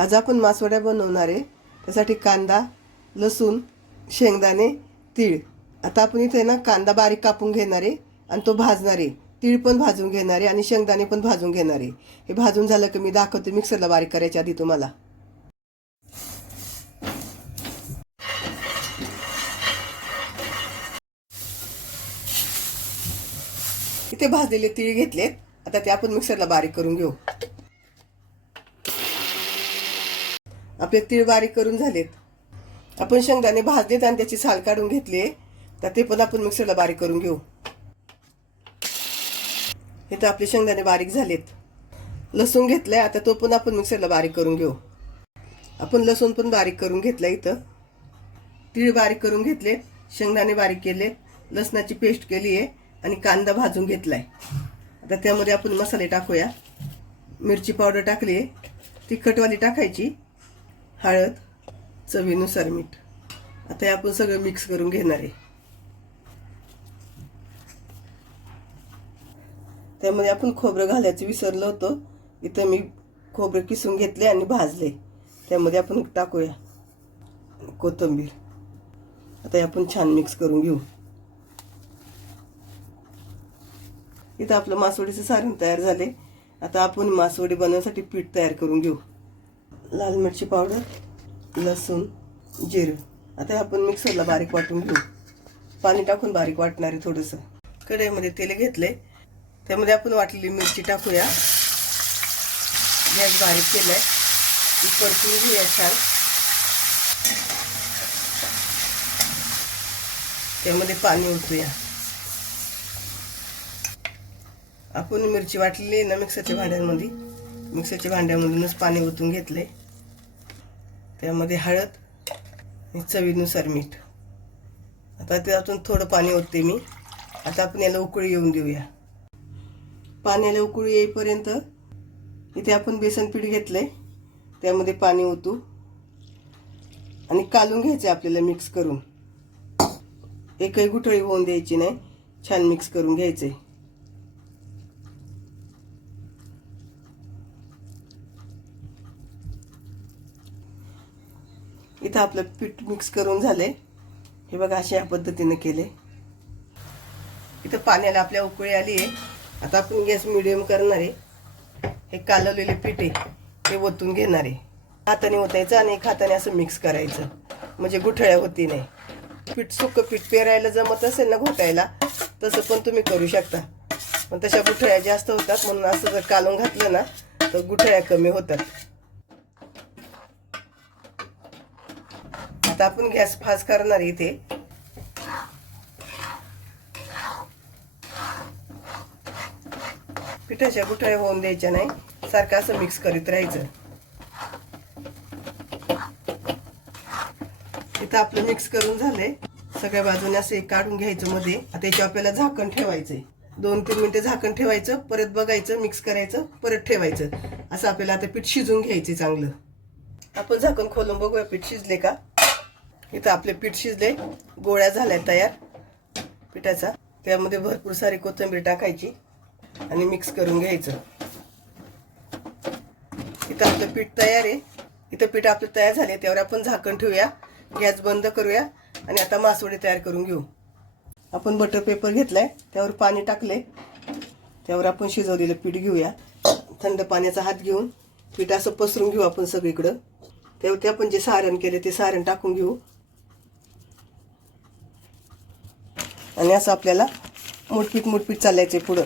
आज आपण मासवड्या बनवणार आहे. त्यासाठी कांदा लसूण शेंगदाणे तीळ. आता आपण इथे ना कांदा बारीक कापून घेणार आहे आणि तो भाजणार आहे. तीळ पण भाजून घेणार आहे आणि शेंगदाणे पण भाजून घेणार आहे. हे भाजून झालं की मी दाखवते मिक्सरला बारीक करायच्या आधी तुम्हाला. इथे भाजलेले तीळ घेतलेत. आता ते आपण मिक्सरला बारीक करून घेऊ. आपले तीळ बारीक करून झालेत. आपण शेंगदाणे भाजलेत आणि त्याची साल काढून घेतली तर ते पण आपण मिक्सरला बारीक करून घेऊ. इथं आपले शेंगदाणे बारीक झालेत. लसूण घेतलाय आता तो पण आपण मिक्सरला बारीक करून घेऊ. आपण लसूण पण बारीक करून घेतला इथं. तीळ बारीक करून घेतले शेंगदाणे बारीक केले लसणाची पेस्ट केली आहे आणि कांदा भाजून घेतलाय. आता त्यामध्ये आपण मसाले टाकूया. मिरची पावडर टाकली आहे तिखटवाली टाकायची. हळद चवीनुसार मीठ. आता हे आपण सगळं मिक्स करून घेणार आहे. त्यामध्ये आपण खोबरं घालायचं विसरलो होतो. इथं मी खोबरं किसून घेतले आणि भाजले. त्यामध्ये आपण टाकूया. कोथिंबीर. आता हे आपण छान मिक्स करून घेऊ. इथं आपलं मासवडीचं सारण तयार झाले. आता आपण मासवडी बनवण्यासाठी पीठ तयार करून घेऊ. लाल मिरची पावडर लसूण जिरं. आता आपण मिक्सरला बारीक वाटून घेऊ. पाणी टाकून बारीक वाटणार आहे थोडंसं. कढईमध्ये तेल घेतले. त्यामध्ये आपण वाटलेली मिरची टाकूया. गॅस बारीक केला ती परतून घेऊया छान. त्यामध्ये पाणी ओतूया. आपण मिरची वाटलेली ना मिक्सरच्या भांड्यांमध्ये? मिक्सरच्या भांड्यामधूनच पाणी ओतून घेतले त्यामध्ये हळद आणि चवीनुसार मीठ. आता त्यातून थोडं पाणी ओतते मी. आता आपण याला उकळी येऊन देऊया. पाण्याला उकळी येईपर्यंत इथे आपण बेसन पीठ घेतलंय. त्यामध्ये पाणी ओतू. आणि कालून घ्यायचे आपल्याला मिक्स करून. एकही गुठळी होऊन द्यायची नाही. छान मिक्स करून घ्यायचे. इथं आपलं पीठ मिक्स करून झाले हे बघा अशा या पद्धतीने केले इथं पाण्याला आपल्या उकळी आली आहे. आता आपण गॅस मिडियम करणार आहे. हे कालवलेले पीठ आहे. हे ओतून घेणार आहे. हाताने ओतायचं आणि खाताने हाताने असं मिक्स करायचं. म्हणजे गुठळ्या होती नाही. पीठ सुकं पीठ पेरायला जमत असेल ना घोटायला तसं पण तुम्ही करू शकता. पण तशा गुठळ्या जास्त होतात म्हणून असं जर कालून घातलं ना तर गुठळ्या कमी होतात. आता आपण गॅस फास्ट करणार आहे इथे. पिठाच्या गुठळ्या होऊन द्यायच्या नाही सारखं असं मिक्स करीत राहायचं. इथं आपलं मिक्स करून झालंय. सगळ्या बाजूने असं एक काढून घ्यायचं मध्ये. आता याच्यावर आपल्याला झाकण ठेवायचंय. दोन तीन मिनिटं झाकण ठेवायचं परत बघायचं मिक्स करायचं परत ठेवायचं. असं आपल्याला आता पीठ शिजून घ्यायचे चांगलं. आपण झाकण खोलून बघूया पीठ शिजले का? इथं आपले पीठ शिजले गोळ्या झाल्या तयार. पिठाचा. त्यामध्ये भरपूर सारी कोथिंबीर टाकायची आणि मिक्स करून घ्यायचं. इथं आपलं पीठ तयार आहे. इथं पीठ आपलं तयार झाले त्यावर आपण झाकण ठेवूया. गॅस बंद करूया आणि आता मासवडे तयार करून घेऊ. आपण बटर पेपर घेतलाय त्यावर पाणी टाकले त्यावर आपण शिजवलेलं पीठ घेऊया. थंड पाण्याचा हात घेऊन पीठ असं पसरून घेऊ आपण सगळीकडं. त्यावरती आपण जे सारण केले ते सारण टाकून घेऊ. आणि असं आपल्याला मुठपीठ मुठपीठ चालायचे पुढं.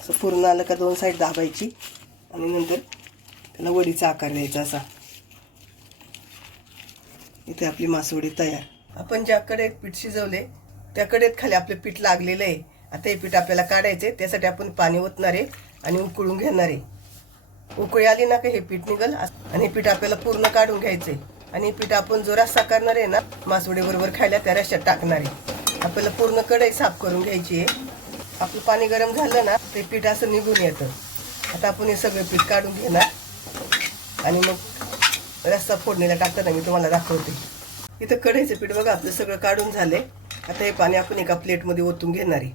असं पूर्ण आलं का दोन साईड दाबायची. आणि नंतर त्याला वडीचा आकार द्यायचा असा. इथे आपली मासवडी तयार. आपण ज्याकडे पीठ शिजवले त्याकडेच खाली आपलं पीठ लागलेलं आहे. आता हे पीठ आपल्याला काढायचे त्यासाठी आपण पाणी ओतणार आहे आणि उकळून घेणार आहे. उकळी आली ना का हे पीठ निघल. आणि हे पीठ आपल्याला पूर्ण काढून घ्यायचंय. आणि पीठ आपण जो रस्सा करणार आहे ना मासवडी बरोबर खायला त्या रश्यात टाकणार आहे. आपल्याला पूर्ण कढई साफ करून घ्यायची आहे. आपलं पाणी गरम झालं ना ते पीठ असं निघून येतं. आता आपण हे सगळं पीठ काढून घेणार. आणि मग रस्सा फोडणीला टाकताना मी तुम्हाला दाखवते. इथं कढईचं पीठ बघा आपलं सगळं काढून झाले आता हे पाणी आपण एका प्लेटमध्ये ओतून घेणार आहे.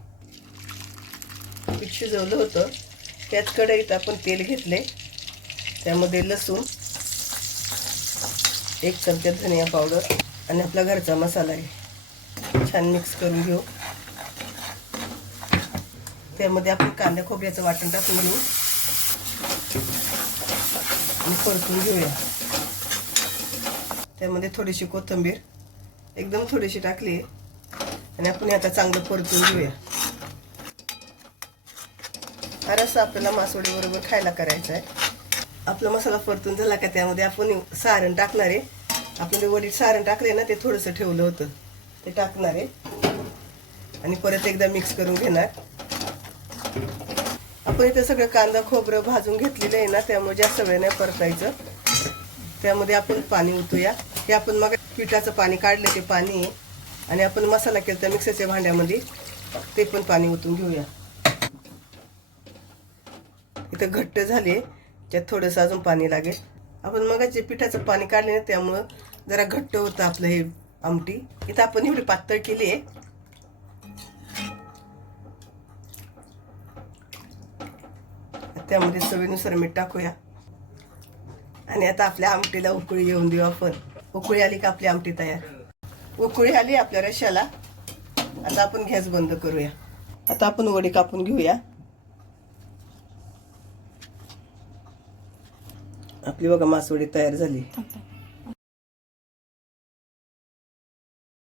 पीठ शिजवलं होतं. त्याच कढईत आपण तेल घेतले त्यामध्ये लसूण एक चमचा धनिया पावडर आणि आपला घरचा मसाला आहे. छान मिक्स करून घेऊ. त्यामध्ये आपण कांदा खोबऱ्याचं वाटण टाकून घेऊ. आणि परतून घेऊया. त्यामध्ये थोडीशी कोथिंबीर एकदम थोडीशी टाकली आणि आपण आता चांगलं परतून घेऊया. हा रस्सा आपल्याला मासवडी बरोबर खायला करायचा आहे. आपला मसाला परतून झाला का त्यामध्ये आपण सारण टाकणार आहे. आपण ते वडील सारण टाकले ना ते थोडंसं ठेवलं होतं. ते टाकणार आहे. आणि परत एकदा मिक्स करून घेणार. आपण इथं सगळं कांदा खोबरं भाजून घेतलेलं आहे ना त्यामुळे जास्त वेळ नाही परतायचं. त्यामध्ये आपण पाणी ओतूया. हे आपण मग पिठाचं पाणी काढलं ते पाणी आहे. आणि आपण मसाला केला त्या मिक्सरच्या भांड्यामध्ये ते पण पाणी ओतून घेऊया. इथं घट्ट झाले. त्यात थोडंसं अजून पाणी लागेल. आपण मग जे पिठाचं पाणी काढले ना त्यामुळं जरा घट्ट होतं आपलं हे आमटी. इथं आपण एवढी पातळ केली आहे. त्यामध्ये चवीनुसार मीठ टाकूया. आणि आता आपल्या आमटीला उकळी येऊन देऊ आपण. उकळी आली का आपली आमटी तयार? उकळी आली आपल्या रश्याला. आता आपण गॅस बंद करूया. आता आपण वडी कापून घेऊया. आपली बघा मासवडी तयार झाली.